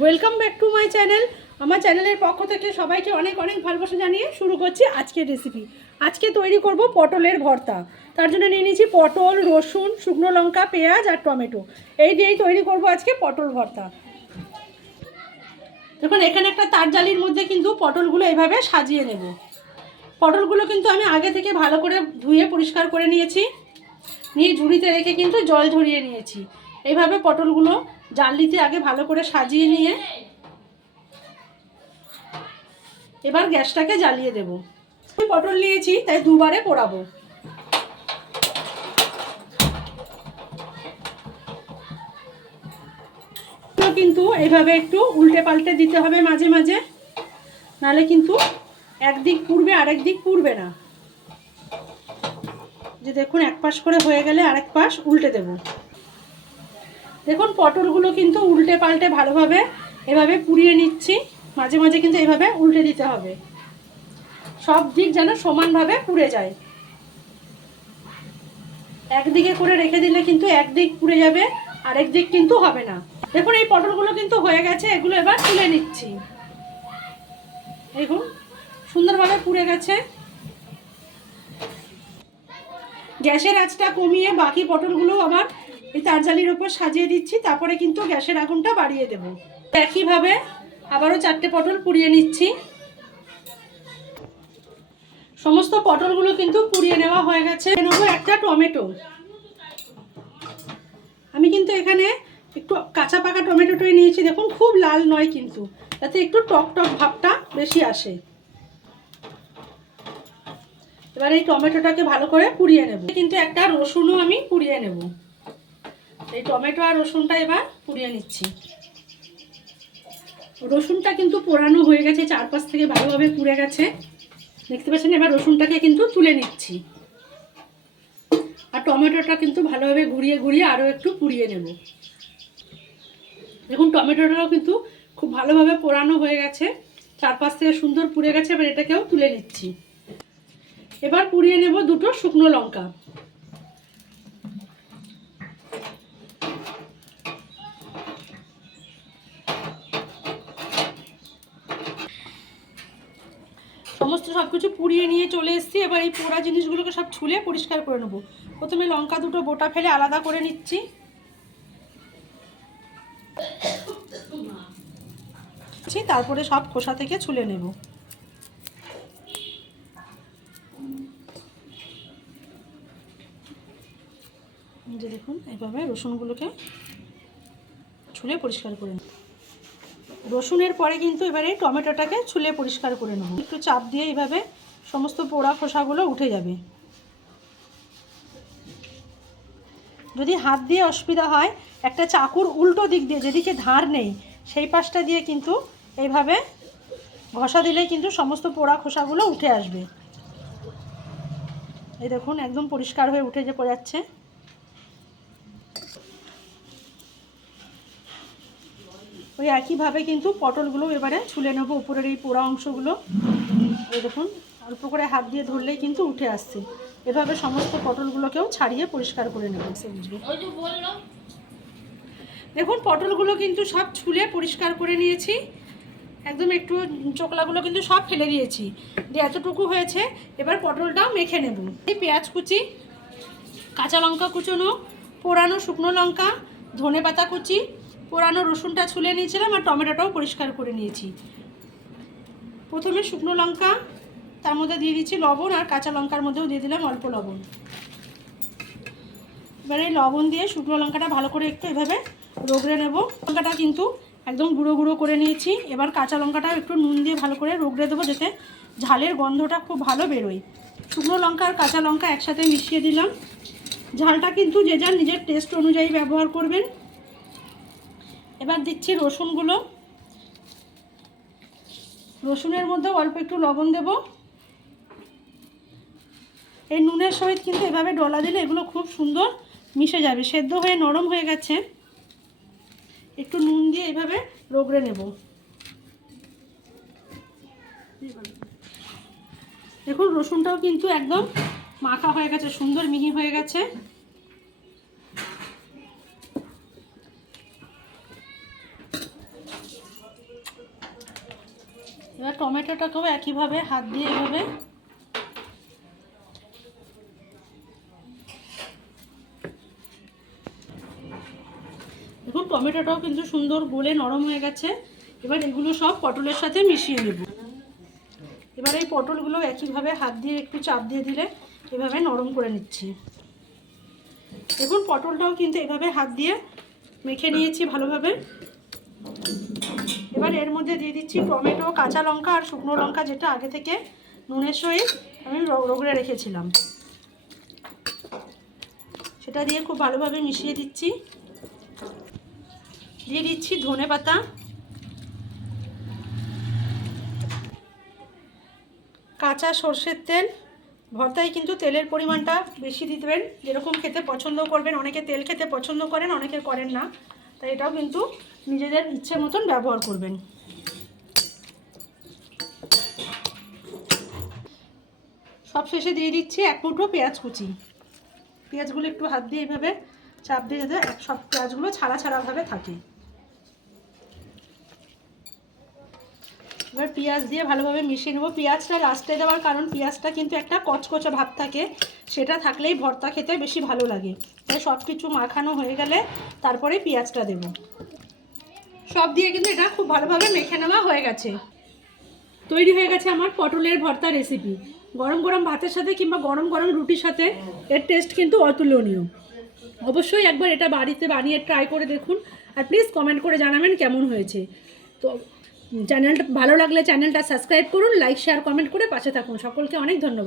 Welcome back to my channel. আমার চ্যানেলের পক্ষ থেকে সবাইকে অনেক অনেক ভালোবাসা জানিয়ে শুরু করছি আজকের রেসিপি। আজকে তৈরি করব পটলের ভর্তা। তার জন্য নিয়ে নিয়েছি পটল, রসুন, শুকনো লঙ্কা, পেঁয়াজ আর টমেটো। এই দিয়েই তৈরি করব আজকে পটল ভর্তা। দেখুন এখানে একটা তার জালির মধ্যে কিন্তু পটলগুলো এভাবে সাজিয়ে নেব। পটলগুলো কিন্তু আমি আগে থেকে ভালো করে ধুয়ে পরিষ্কার করে নিয়েছি, নিয়ে ঝুড়িতে রেখে কিন্তু জল ঝরিয়ে নিয়েছি। এইভাবে পটলগুলো জালিতে আগে ভালো করে সাজিয়ে নিয়ে এবার গ্যাসটাকে জ্বালিয়ে দেব। পটল নিয়েছি তাই দুবারে পোড়াবো। কিন্তু এইভাবে একটু উল্টে পাল্টে দিতে হবে মাঝে মাঝে, নাহলে কিন্তু একদিক পুড়বে আরেক দিক পুড়বে না। যে দেখুন এক পাশ করে হয়ে গেলে আরেক পাশ উল্টে দেব। দেখুন পটলগুলো কিন্তু উল্টে পাল্টে ভালোভাবে এভাবে পুড়িয়ে নিচ্ছি। মাঝে মাঝে কিন্তু এইভাবে উল্টে দিতে হবে, সব দিক যেন সমানভাবে পুড়ে যায়। একদিকে করে রেখে দিলে কিন্তু একদিক পুড়ে যাবে, আরেক দিক কিন্তু হবে না। দেখুন এই পটলগুলো কিন্তু হয়ে গেছে, এগুলো এবার তুলে নিচ্ছি। দেখুন সুন্দরভাবে পুড়ে গেছে। গ্যাসের আঁচটা কমিয়ে বাকি পটলগুলো আবার এই তারজালির ওপর সাজিয়ে দিচ্ছি, তারপরে কিন্তু গ্যাসের আগুনটা বাড়িয়ে দেব। একইভাবে আবারও 4টে পটল পুড়িয়ে নিচ্ছি। সমস্ত পটলগুলো কিন্তু পুড়িয়ে নেওয়া হয়ে গেছে। নেব একটা টমেটো। আমি কিন্তু এখানে একটু কাঁচা পাকা টমেটোটাই নিয়েছি। দেখুন খুব লাল নয় কিন্তু, তাতে একটু টক টক ভাবটা বেশি আসে। এবার এই টমেটোটাকে ভালো করে পুড়িয়ে নেব। কিন্তু একটা রসুনও আমি পুড়িয়ে নেব। এই টমেটো আর রসুনটা এবার পুড়িয়ে নিচ্ছি। রসুনটা কিন্তু পোড়ানো হয়ে গেছে, চারপাশ থেকে ভালোভাবে পুড়ে গেছে, দেখতে পাচ্ছেন। এবার রসুনটাকে কিন্তু তুলে নিচ্ছি, আর টমেটোটা কিন্তু ভালোভাবে ঘুরিয়ে ঘুরিয়ে আরও একটু পুড়িয়ে নেব। দেখুন টমেটোটাও কিন্তু খুব ভালোভাবে পোড়ানো হয়ে গেছে, চারপাশ থেকে সুন্দর পুড়ে গেছে। এবার এটাকেও তুলে নিচ্ছি। এবার পুড়িয়ে নেব 2টো শুকনো লঙ্কা। সমস্ত সব কিছু পুড়িয়ে নিয়ে চলে এসেছি। এবার এই পোড়া জিনিসগুলোকে সব ছুলে পরিষ্কার করে নেব। প্রথমে লঙ্কা দুটো বোটা ফেলে আলাদা করে নিচ্ছি। তারপরে সব খোসা থেকে ছুলে নেব। যে দেখুন এইভাবে রসুনগুলোকে ছুলে পরিষ্কার করে নেব। রসুনের পরে কিন্তু এবারে টমেটোটাকে ছুলে পরিষ্কার করে নেব। একটু চাপ দিয়ে এইভাবে সমস্ত পোড়া খোসাগুলো উঠে যাবে। যদি হাত দিয়ে অসুবিধা হয়, একটা চাকুর উল্টো দিক দিয়ে, যেদিকে ধার নেই সেই পাশটা দিয়ে কিন্তু এইভাবে ঘষা দিলেই কিন্তু সমস্ত পোড়া খোসাগুলো উঠে আসবে। এই দেখুন একদম পরিষ্কার হয়ে উঠে যে পড়ে যাচ্ছে। ওই একইভাবে কিন্তু পটলগুলো এবারে ছুলে নেব, উপরের এই পোড়া অংশগুলো। এই দেখুন অল্প করে হাত দিয়ে ধরলেই কিন্তু উঠে আসছে। এভাবে সমস্ত পটলগুলোকেও ছাড়িয়ে পরিষ্কার করে নেব। দেখুন পটলগুলো কিন্তু সব ছুলে পরিষ্কার করে নিয়েছি। একদম একটু চোকলাগুলো কিন্তু সব ফেলে দিয়েছি, দিয়ে এতটুকু হয়েছে। এবার পটলটাও মেখে নেব। এই পেঁয়াজ কুচি, কাঁচা লঙ্কা কুচোনো, পোড়ানো শুকনো লঙ্কা, ধনেপাতা কুচি, পোড়ানো রসুনটা ছুলে নিয়েছিলাম, আর টমেটোটাও পরিষ্কার করে নিয়েছি। প্রথমে শুকনো লঙ্কা, তার মধ্যে দিয়ে দিচ্ছি লবণ, আর কাঁচা লঙ্কার মধ্যেও দিয়ে দিলাম অল্প লবণ। এবার এই লবণ দিয়ে শুকনো লঙ্কাটা ভালো করে একটু এভাবে রগড়ে নেব। লঙ্কাটা কিন্তু একদম গুঁড়ো গুঁড়ো করে নিয়েছি। এবার কাঁচা লঙ্কাটাও একটু নুন দিয়ে ভালো করে রগড়ে দেবো, যাতে ঝালের গন্ধটা খুব ভালো বেরোয়। শুকনো লঙ্কা আর কাঁচা লঙ্কা একসাথে মিশিয়ে দিলাম। ঝালটা কিন্তু যে যার নিজের টেস্ট অনুযায়ী ব্যবহার করবেন। এবার দিচ্ছি রসুনগুলো। রসুনের মধ্যে অল্প একটু লবণ দেব। এই নুনের সহিত কিন্তু এভাবে ডলা দিলে এগুলো খুব সুন্দর মিশে যাবে। সেদ্ধ হয়ে নরম হয়ে গেছে, একটু নুন দিয়ে এভাবে রগড়ে নেব। দেখুন রসুনটাও কিন্তু একদম মাখা হয়ে গেছে, সুন্দর মিহি হয়ে গেছে। এবার টমেটোটাকেও একইভাবে হাত দিয়ে এভাবে দেখুন টমেটোটাও কিন্তু সুন্দর গলে নরম হয়ে গেছে। এবার এগুলো সব পটলের সাথে মিশিয়ে নেব। এবার এই পটলগুলো একইভাবে হাত দিয়ে একটু চাপ দিয়ে দিলে এভাবে নরম করে নিচ্ছি। দেখুন পটলটাও কিন্তু এভাবে হাত দিয়ে মেখে নিয়েছি ভালোভাবে। এবার এর মধ্যে দিয়ে দিচ্ছি টমেটো, কাঁচা লঙ্কা আর শুকনো লঙ্কা, যেটা আগে থেকে নুনের সহিত আমি রগড়ে রেখেছিলাম, সেটা দিয়ে খুব ভালোভাবে মিশিয়ে দিচ্ছি। দিয়ে দিচ্ছি ধনে পাতা, কাঁচা সর্ষের তেল। ভর্তায় কিন্তু তেলের পরিমাণটা বেশি দিবেন, যেরকম খেতে পছন্দ করবেন। অনেকে তেল খেতে পছন্দ করেন, অনেকে করেন না, তাই এটাও কিন্তু নিজেদের ইচ্ছে মতন ব্যবহার করবেন। সবশেষে দিয়ে দিচ্ছি 1 মুঠো পেঁয়াজ কুচি। পেঁয়াজগুলো একটু হাত দিয়ে এইভাবে চাপ দিয়ে যাতে সব পেঁয়াজগুলো ছাড়া ছাড়াভাবে থাকে। এবার পেঁয়াজ দিয়ে ভালোভাবে মিশিয়ে নেব। পেঁয়াজটা লাস্টে দেওয়ার কারণ পেঁয়াজটা কিন্তু একটা কচকচে ভাব থাকে, সেটা থাকলেই ভর্তা খেতে বেশি ভালো লাগে। তাই সব কিছু মাখানো হয়ে গেলে তারপরে পেঁয়াজটা দেব। সব দিয়ে কিন্তু এটা খুব ভালোভাবে মেখে নেওয়া হয়ে গেছে। তৈরি হয়ে গেছে আমার পটলের ভর্তা রেসিপি। গরম গরম ভাতের সাথে কিংবা গরম গরম রুটির সাথে এর টেস্ট কিন্তু অতুলনীয়। অবশ্যই একবার এটা বাড়িতে বানিয়ে ট্রাই করে দেখুন, আর প্লিজ কমেন্ট করে জানাবেন কেমন হয়েছে। তো চ্যানেলটা ভালো লাগলে চ্যানেলটা সাবস্ক্রাইব করুন, লাইক শেয়ার কমেন্ট করে পাশে থাকুন। সকলকে অনেক ধন্যবাদ।